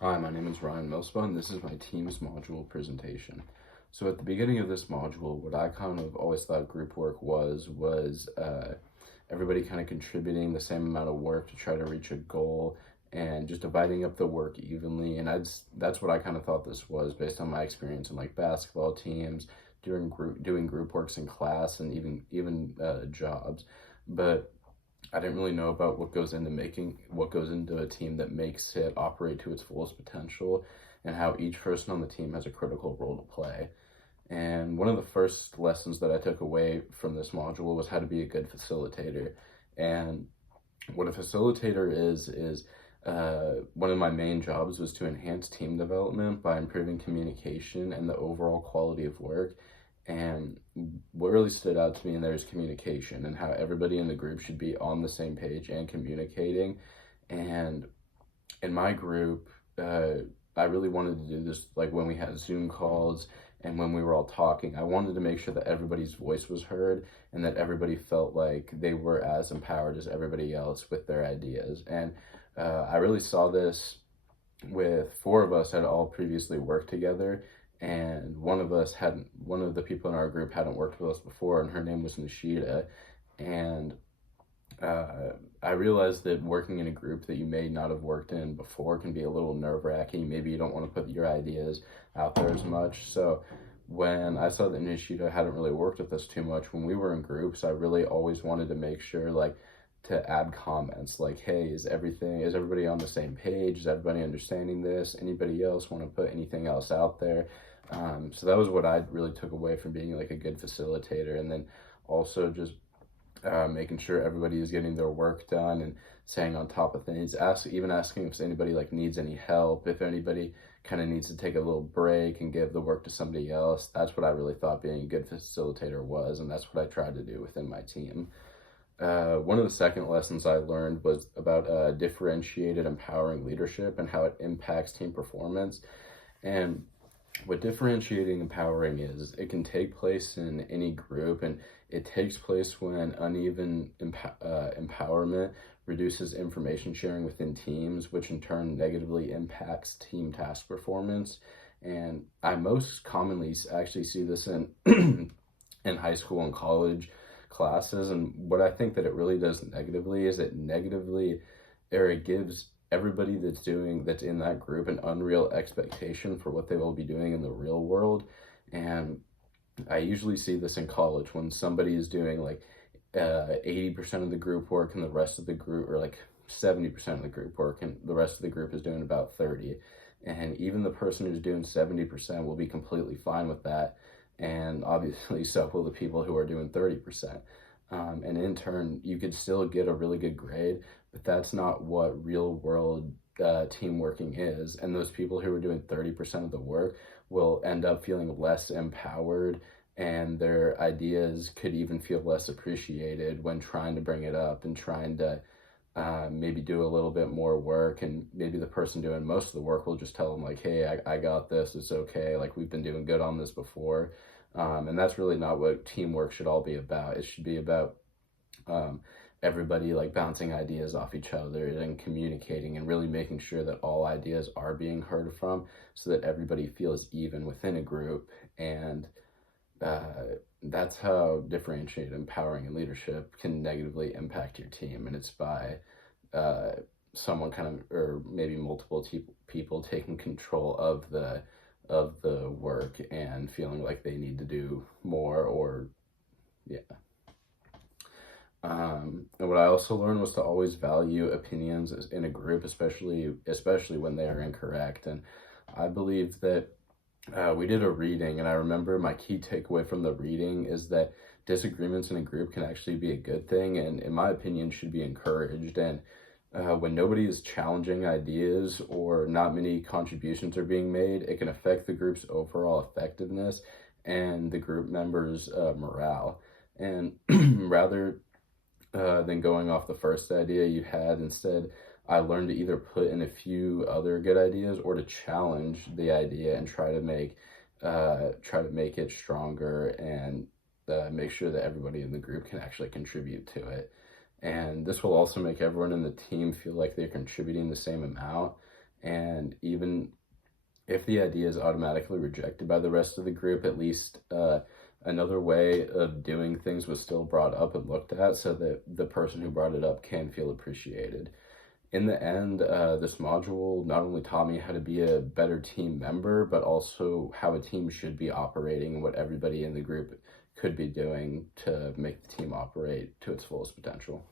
Hi, my name is Ryan Millspa, and this is my Teams module presentation. So at the beginning of this module, what I kind of always thought group work was everybody kind of contributing the same amount of work to try to reach a goal and just dividing up the work evenly. And that's what I kind of thought this was based on my experience in like basketball teams, doing group works in class, and even jobs. But I didn't really know about what goes into a team that makes it operate to its fullest potential, and how each person on the team has a critical role to play. And one of the first lessons that I took away from this module was how to be a good facilitator. And what a facilitator is one of my main jobs was to enhance team development by improving communication and the overall quality of work. And what really stood out to me in there is communication, and how everybody in the group should be on the same page and communicating. And in my group, I really wanted to do this like when we had Zoom calls and when we were all talking. I wanted to make sure that everybody's voice was heard and that everybody felt like they were as empowered as everybody else with their ideas. And I really saw this with four of us had all previously worked together, and one of the people in our group hadn't worked with us before, and her name was Nishida. And I realized that working in a group that you may not have worked in before can be a little nerve-wracking. Maybe you don't want to put your ideas out there as much. So when I saw that Nishida hadn't really worked with us too much when we were in groups, I really always wanted to make sure like to add comments like, hey, is everybody on the same page? Is everybody understanding this? Anybody else want to put anything else out there? So that was what I really took away from being like a good facilitator. And then also just making sure everybody is getting their work done and staying on top of things. Even asking if anybody like needs any help, if anybody kind of needs to take a little break and give the work to somebody else. That's what I really thought being a good facilitator was, and that's what I tried to do within my team. One of the second lessons I learned was about differentiated empowering leadership and how it impacts team performance. And what differentiating empowering is, it can take place in any group, and it takes place when uneven empowerment reduces information sharing within teams, which in turn negatively impacts team task performance. And I most commonly actually see this in in high school and college classes. And what I think that it really does negatively is it gives everybody that's in that group an unreal expectation for what they will be doing in the real world. And I usually see this in college when somebody is doing like 80% of the group work and the rest of the group, or like 70% of the group work, and the rest of the group is doing about 30. And even the person who's doing 70% will be completely fine with that. And obviously, so will the people who are doing 30%. And in turn, you could still get a really good grade, but that's not what real world team working is. And those people who are doing 30% of the work will end up feeling less empowered, and their ideas could even feel less appreciated when trying to bring it up and trying to maybe do a little bit more work. And maybe the person doing most of the work will just tell them like, hey, I got this, it's okay, like we've been doing good on this before. And that's really not what teamwork should all be about. It should be about everybody like bouncing ideas off each other and communicating and really making sure that all ideas are being heard from, so that everybody feels even within a group. And that's how differentiated empowering and leadership can negatively impact your team. And it's by someone kind of, or maybe multiple people taking control of the work and feeling like they need to do more, or yeah. And what I also learned was to always value opinions in a group, especially when they are incorrect. And I believe that we did a reading, and I remember my key takeaway from the reading is that disagreements in a group can actually be a good thing, and in my opinion should be encouraged. And when nobody is challenging ideas or not many contributions are being made, it can affect the group's overall effectiveness and the group members' morale. And rather than going off the first idea you had, instead, I learned to either put in a few other good ideas or to challenge the idea and try to make it stronger, and make sure that everybody in the group can actually contribute to it. And this will also make everyone in the team feel like they're contributing the same amount. And even if the idea is automatically rejected by the rest of the group, at least another way of doing things was still brought up and looked at so that the person who brought it up can feel appreciated. In the end, this module not only taught me how to be a better team member, but also how a team should be operating and what everybody in the group could be doing to make the team operate to its fullest potential.